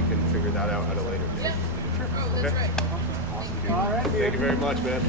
we can figure that out at a later date. Yeah. Sure. Oh, that's right. Awesome, dude. All right, Thank you very much, man.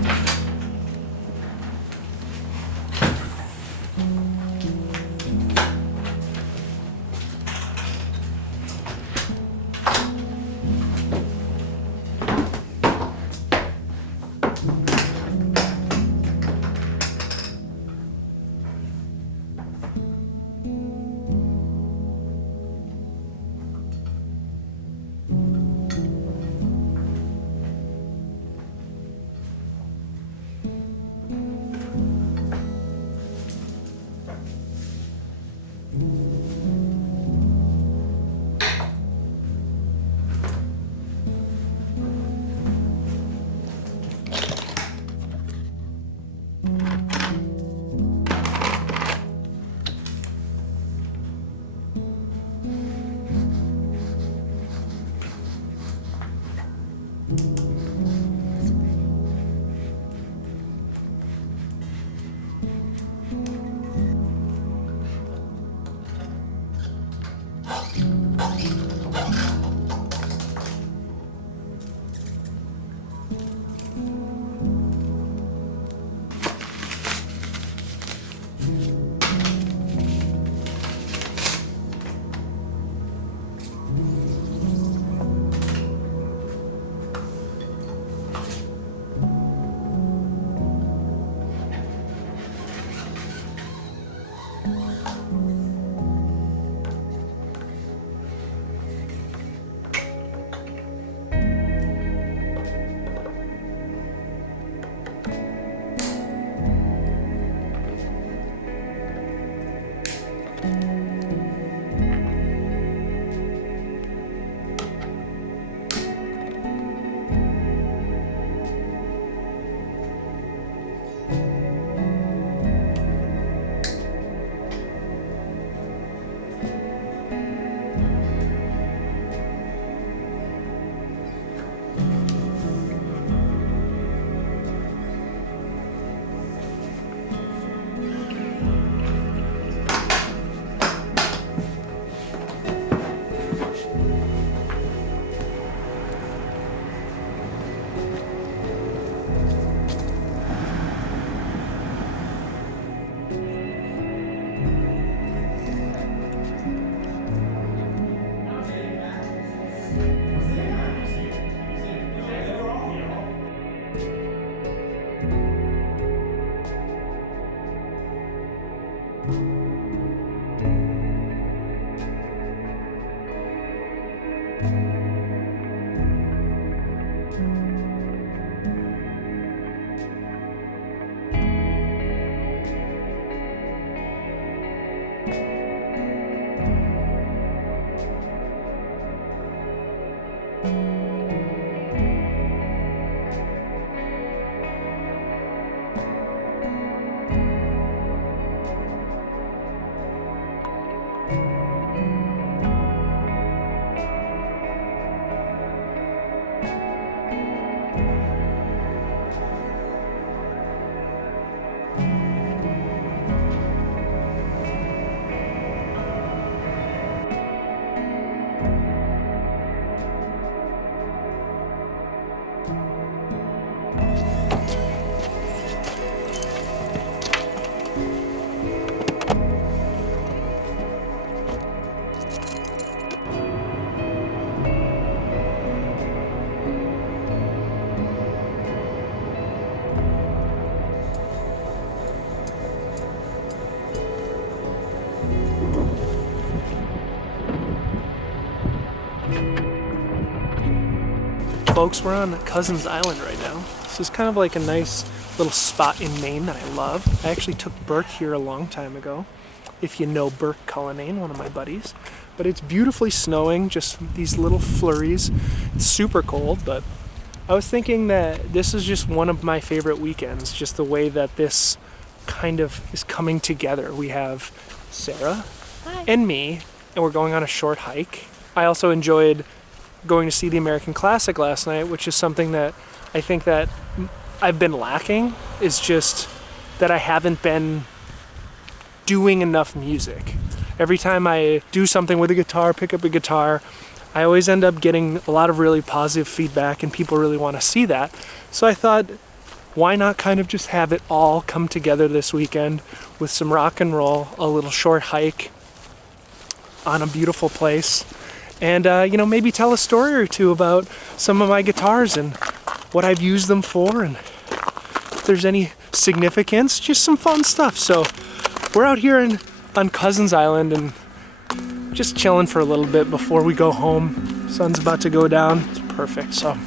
Folks, we're on Cousins Island right now. This is kind of like a nice little spot in Maine that I love. I actually took Burke here a long time ago, if you know Burke Cullinane, one of my buddies. But it's beautifully snowing, just these little flurries. It's super cold, but I was thinking that this is just one of my favorite weekends, just the way that this kind of is coming together. We have Sarah and me, and we're going on a short hike. I also enjoyed going to see the American Classic last night, which is something that I think that I've been lacking, is just that I haven't been doing enough music. Every time I do something with a guitar, pick up a guitar, I always end up getting a lot of really positive feedback and people really want to see that. So I thought, why not kind of just have it all come together this weekend with some rock and roll, a little short hike on a beautiful place, and maybe tell a story or two about some of my guitars and what I've used them for, and if there's any significance, just some fun stuff. So we're out here on Cousins Island and just chilling for a little bit before we go home. Sun's about to go down. It's perfect. So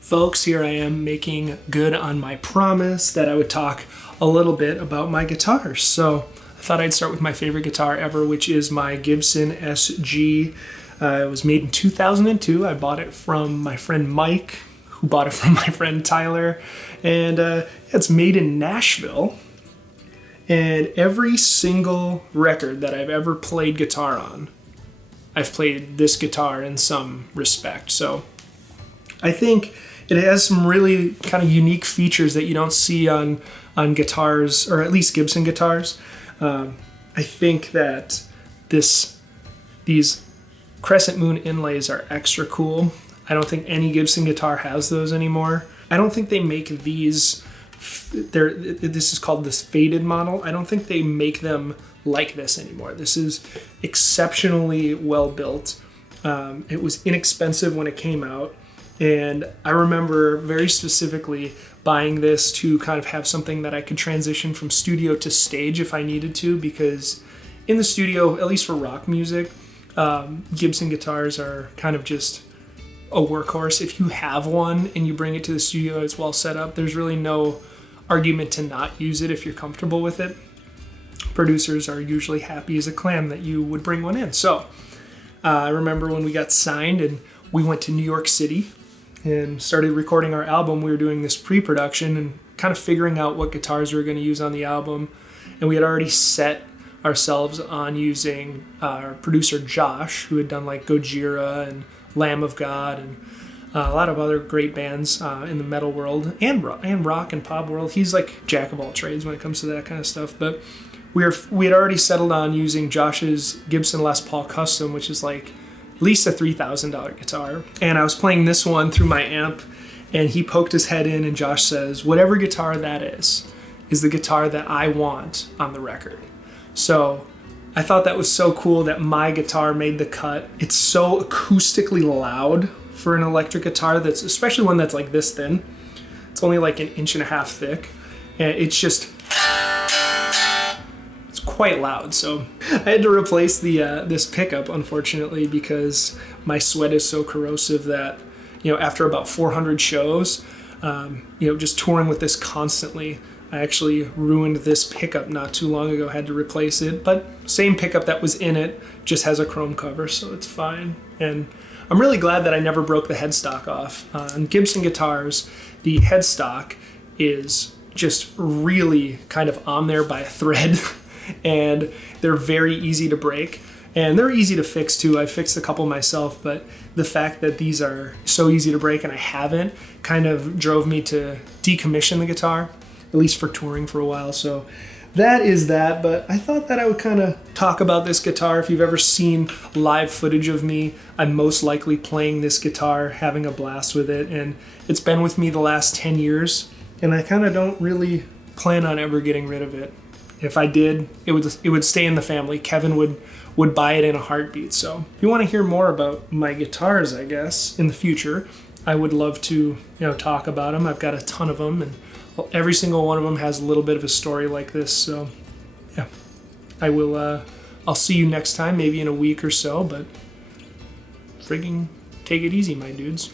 folks, here I am making good on my promise that I would talk a little bit about my guitars. So I thought I'd start with my favorite guitar ever, which is my Gibson SG. It was made in 2002. I bought it from my friend Mike, who bought it from my friend Tyler. And it's made in Nashville. And every single record that I've ever played guitar on, I've played this guitar in some respect. So I think it has some really kind of unique features that you don't see on guitars, or at least Gibson guitars. I think that these crescent moon inlays are extra cool. I don't think any Gibson guitar has those anymore. I don't think they make these. This is called this faded model. I don't think they make them like this anymore. This is exceptionally well built. It was inexpensive when it came out. And I remember very specifically buying this to kind of have something that I could transition from studio to stage if I needed to, because in the studio, at least for rock music, Gibson guitars are kind of just a workhorse. If you have one and you bring it to the studio, it's well set up. There's really no argument to not use it if you're comfortable with it. Producers are usually happy as a clam that you would bring one in. So I remember when we got signed and we went to New York City and started recording our album. We were doing this pre-production and kind of figuring out what guitars we were going to use on the album. And we had already set ourselves on using our producer Josh, who had done like Gojira and Lamb of God and a lot of other great bands in the metal world and rock and pop world. He's like jack of all trades when it comes to that kind of stuff. But we had already settled on using Josh's Gibson Les Paul Custom, which is like at least a $3,000 guitar. And I was playing this one through my amp, and he poked his head in, and Josh says, whatever guitar that is the guitar that I want on the record. So I thought that was so cool that my guitar made the cut. It's so acoustically loud for an electric guitar, that's especially one that's like this thin. It's only like 1.5 inches thick, and it's just quite loud. So I had to replace this pickup, unfortunately, because my sweat is so corrosive that, after about 400 shows, just touring with this constantly, I actually ruined this pickup not too long ago, had to replace it, but same pickup that was in it, just has a chrome cover, so it's fine. And I'm really glad that I never broke the headstock off. On Gibson guitars, the headstock is just really kind of on there by a thread. And they're very easy to break, and they're easy to fix too. I fixed a couple myself, but the fact that these are so easy to break and I haven't kind of drove me to decommission the guitar, at least for touring for a while. So that is that, but I thought that I would kind of talk about this guitar. If you've ever seen live footage of me, I'm most likely playing this guitar, having a blast with it, and it's been with me the last 10 years, and I kind of don't really plan on ever getting rid of it. If I did, it would stay in the family. Kevin would buy it in a heartbeat. So if you want to hear more about my guitars, I guess, in the future, I would love to talk about them. I've got a ton of them, and every single one of them has a little bit of a story like this. So yeah, I will I'll see you next time, maybe in a week or so, but friggin' take it easy, my dudes.